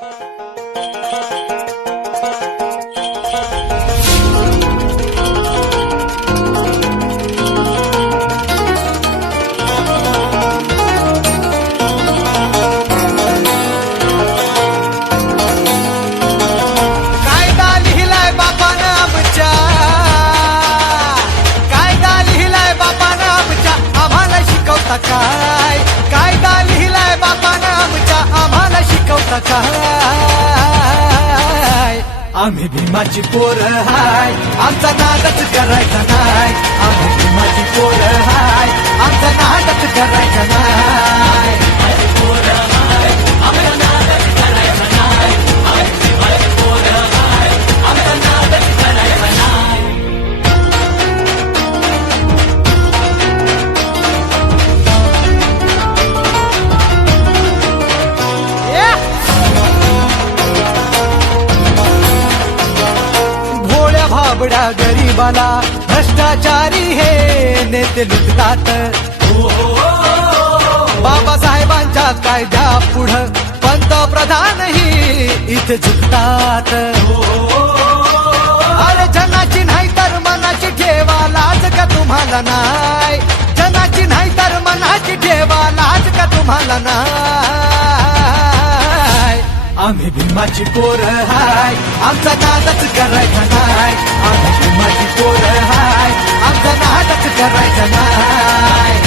काय कायदा लिहिलाय बापानं आमच्या आम्हाला शिकवता काय आम्ही भीमाची पोरं हाय आमचा नादच करायचा नाही आम्ही भीमाची पोरं हाय आमचा नादच करायचा नाही भाबड्या गरीबाला भ्रष्टाचारी हे नेते लुटतात बाबासाहेबांच्या कायद्या पुढं पंतप्रधानही इथे झुकतात अरे जनाची नाही तर मनाची ठेवा लाज का तुम्हाला नाही जनाची नाही तर मनाची ठेवा लाज का तुम्हाला नाही आम्ही भीमाची पोरं हाय आमचा नादच करायचा नाही आम्ही भीमाची पोरं हाय आमचा नादच करायचा नाही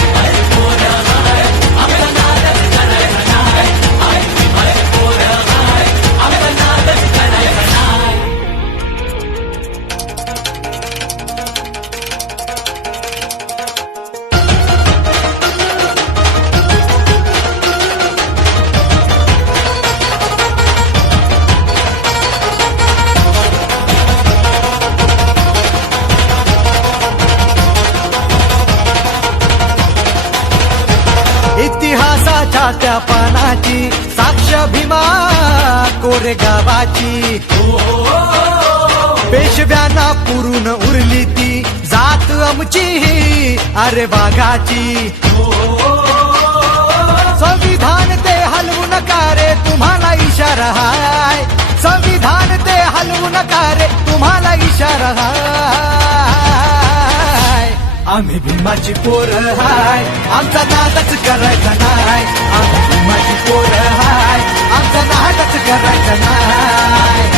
इतिहासाच्या त्या पानाची साक्ष भीमा कोरेगावाची पेशव्यांना पुरून उरली ती जात आमची अरे वाघाची संविधान ते हलवू नका रे तुम्हाला इशारा हाय संविधान ते हलवू नका रे तुम्हाला इशारा हाय आम्ही भीमाची पोरं हाय आमचा नादच करायचा नाही आम्ही भीमाची पोरं हाय आमचा नादच करायचा नाही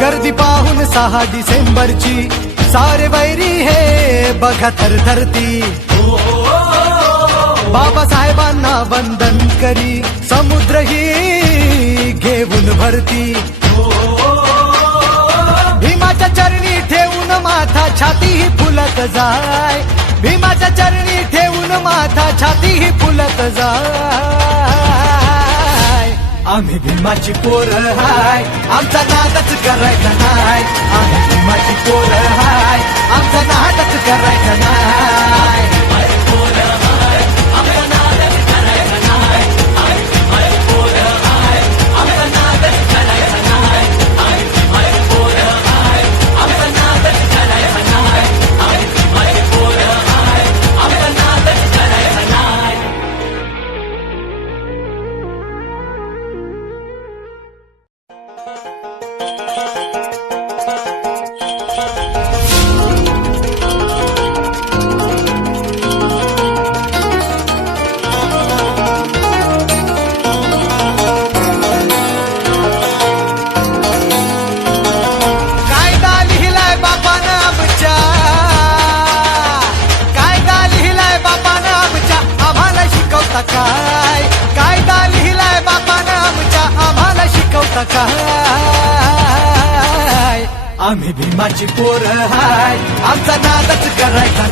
गर्दी पाहून 6 डिसेंबरची सारे वैरी हे बघा थरथरती बाबासाहेबांना वंदन करी समुद्र ही घेऊन भरती भीमाच्या चरणी ठेवून माथा छाती ही फुलत जाय भीमाच्या चरणी ठेवून माथा छाती ही फुलत जाय आम्ही भीमाची पोरं हाय आमचा नादच करायचा नाही आम्ही भीमाची पोरं हाय आमचा नादच करायचा नाही काय कायदा लिहिलाय बापानं आमच्या आम्हाला शिकवता काय आम्ही भीमाची पोरं हाय आमचा नादच करायचा